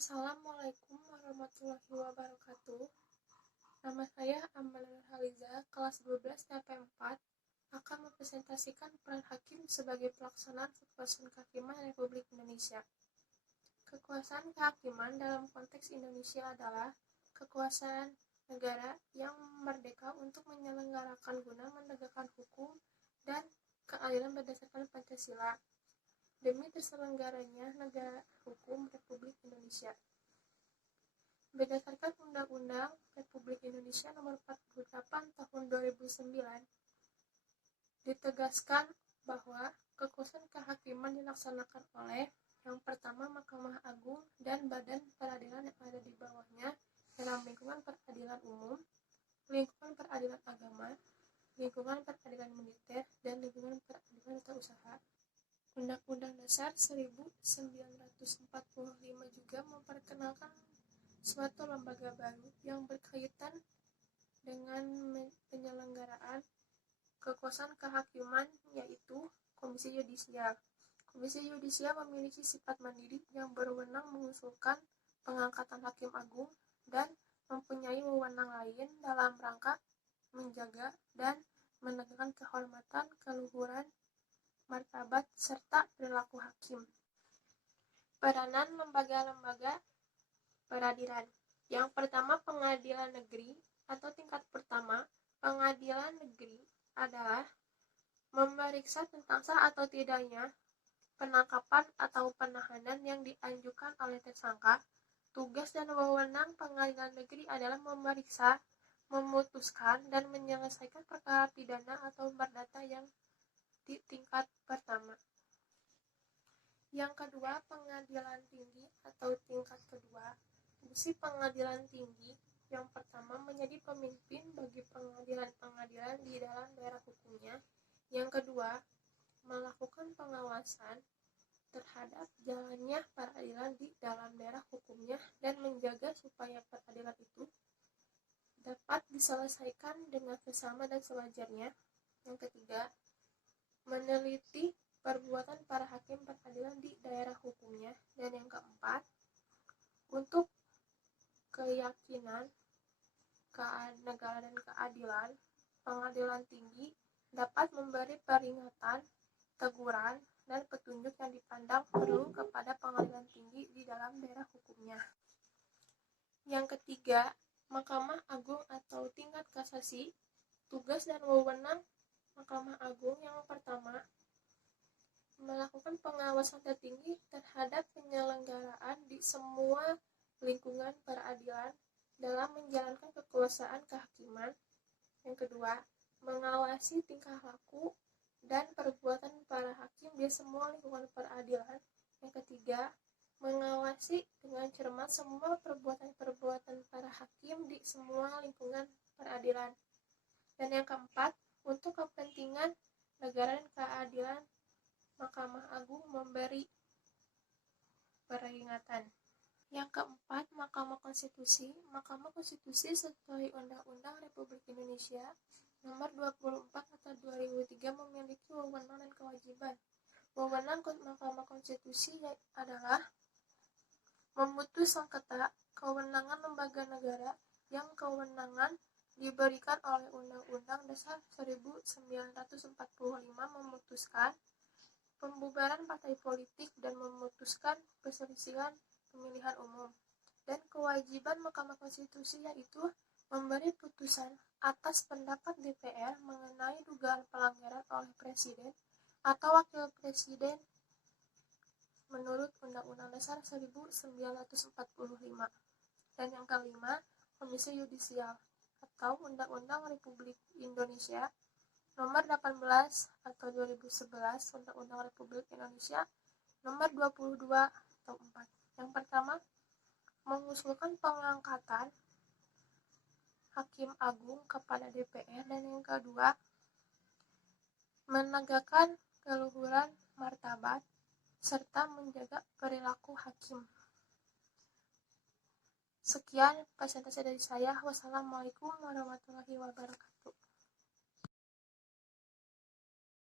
Assalamualaikum warahmatullahi wabarakatuh. Nama saya Amal Haliza, kelas 12 TP4, akan mempresentasikan peran hakim sebagai pelaksanaan kekuasaan kehakiman Republik Indonesia. Kekuasaan kehakiman dalam konteks Indonesia adalah kekuasaan negara yang merdeka untuk menyelenggarakan guna menegakkan hukum dan keadilan berdasarkan Pancasila, demi terselenggaranya negara hukum Republik Indonesia. Berdasarkan Undang-Undang Republik Indonesia Nomor 48 Tahun 2009, ditegaskan bahwa kekuasaan kehakiman dilaksanakan oleh yang pertama Mahkamah Agung dan badan peradilan yang ada di bawahnya dalam lingkungan peradilan umum, lingkungan peradilan agama, lingkungan peradilan militer, dan lingkungan peradilan tata usaha. Undang-Undang Dasar 1945 juga memperkenalkan suatu lembaga baru yang berkaitan dengan penyelenggaraan kekuasaan kehakiman, yaitu Komisi Yudisial. Komisi Yudisial memiliki sifat mandiri yang berwenang mengusulkan pengangkatan hakim agung dan mempunyai wewenang lain dalam rangka menjaga dan menegakkan kehormatan, keluhuran, martabat, serta perilaku hakim. Peranan lembaga-lembaga peradilan. Yang pertama, pengadilan negeri atau tingkat pertama. Pengadilan negeri adalah memeriksa tentang sah atau tidaknya penangkapan atau penahanan yang diajukan oleh tersangka. Tugas dan wewenang pengadilan negeri adalah memeriksa, memutuskan, dan menyelesaikan perkara pidana atau perdata yang di tingkat pertama. Yang kedua, pengadilan tinggi atau tingkat kedua. Fungsi pengadilan tinggi yang pertama menjadi pemimpin bagi pengadilan-pengadilan di dalam daerah hukumnya. Yang kedua, melakukan pengawasan terhadap jalannya peradilan di dalam daerah hukumnya dan menjaga supaya peradilan itu dapat diselesaikan dengan seksama dan sewajarnya. Yang ketiga, meneliti perbuatan para hakim peradilan di daerah hukumnya. Dan yang keempat, untuk keyakinan negara dan keadilan, pengadilan tinggi dapat memberi peringatan, teguran, dan petunjuk yang dipandang perlu kepada pengadilan tinggi di dalam daerah hukumnya. Yang ketiga, Mahkamah Agung atau tingkat kasasi. Tugas dan wewenang Mahkamah Agung yang pertama, melakukan pengawasan tertinggi terhadap penyelenggaraan di semua lingkungan peradilan dalam menjalankan kekuasaan kehakiman. Yang kedua, mengawasi tingkah laku dan perbuatan para hakim di semua lingkungan peradilan. Yang ketiga, mengawasi dengan cermat semua perbuatan-perbuatan para hakim di semua lingkungan peradilan. Dan yang keempat, untuk kepentingan negara dan keadilan, Mahkamah Agung memberi peringatan. Yang keempat, Mahkamah Konstitusi. Mahkamah Konstitusi sesuai Undang-Undang Republik Indonesia Nomor 24 atau 2003 memiliki wewenang dan kewajiban. Wewenang Mahkamah Konstitusi adalah memutus sengketa kewenangan lembaga negara yang kewenangan diberikan oleh Undang-Undang Dasar 1945, memutuskan pembubaran partai politik dan memutuskan perselisihan pemilihan umum. Dan kewajiban Mahkamah Konstitusi yaitu memberi putusan atas pendapat DPR mengenai dugaan pelanggaran oleh Presiden atau Wakil Presiden menurut Undang-Undang Dasar 1945. Dan yang kelima, Komisi Yudisial atau Undang-Undang Republik Indonesia Nomor 18 atau 2011, Undang-Undang Republik Indonesia Nomor 22 atau 4. Yang pertama, mengusulkan pengangkatan Hakim Agung kepada DPR. Dan yang kedua, menegakkan keluhuran martabat serta menjaga perilaku hakim. Sekian presentasi dari saya. Wassalamualaikum warahmatullahi wabarakatuh.